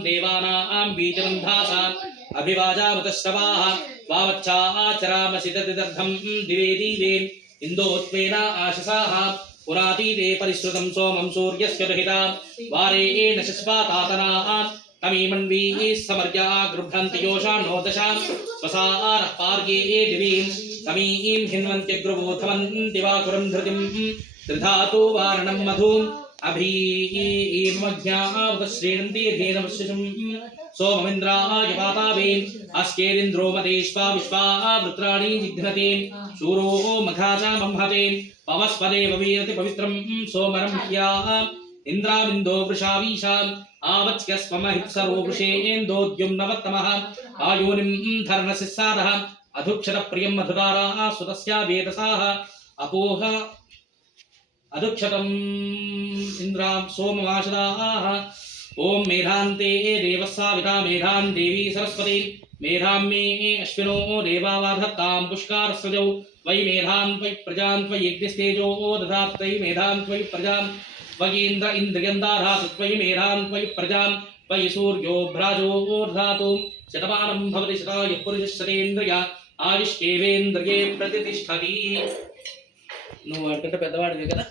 देवानां बीजबन्धासा अभिवाजामतश्रवाः वावच्छाचरामसिततिदर्थं दिवे दिवे इन्दोत्वेन आशसाः पुरातीते परिश्रुतं सोमं सूर्यस्य दुहिता वारे नशस्वातातनाः तमीमन्वीः समर्या गृभ्रन्ति योषा नो दशा स्वसारः पार्ये दिवीं तमीं हिन्वन्त्यग्रबोधवन्ति वाकुरं धृतिं त्रिधातु वारणं मधुम् अभीमध्यावश्रीणन्तीर्घेनवश्यशं सोममिन्द्राय पातावेन् अस्केरिन्द्रो मदेश्वा विश्वा वृत्राणि जिघ्नते शूरो मघाचा मंहते पवस्पदेव वीरति पवित्रं सोमरं ह्या इन्द्राविन्दो वृषावीशाम् आवच्यस्वमहिप्सरो वृषेन्दोद्युं नवत्तमः आयोनिं धर्णसिस्सारः अधुक्षतप्रियं मधुताराः सुतस्या वेदसाः अपोह अधुक्षतम् इन्द्रां सोममाशदाः ओम मेधान्ते देवस्साविता मेधां देवी सरस्वती मेधां मे अश्विनो देवावाधत्तां पुष्कारस्वजौ वै मेधां त्वयि प्रजां त्वयि यज्ञस्तेजो दधात् त्वयि मेधां त्वयि प्रजां त्वयीन्द्र इन्द्रियन्दाधातु त्वयि मेधां त्वयि प्रजां त्वयि सूर्यो भ्राजो दधातु शतमानं भवति शतायुः पुरुषशतेन्द्रिय आयुष्येवेन्द्रिये प्रतिष्ठति నువ్వు వాడికంటే పెద్దవాడివే కదా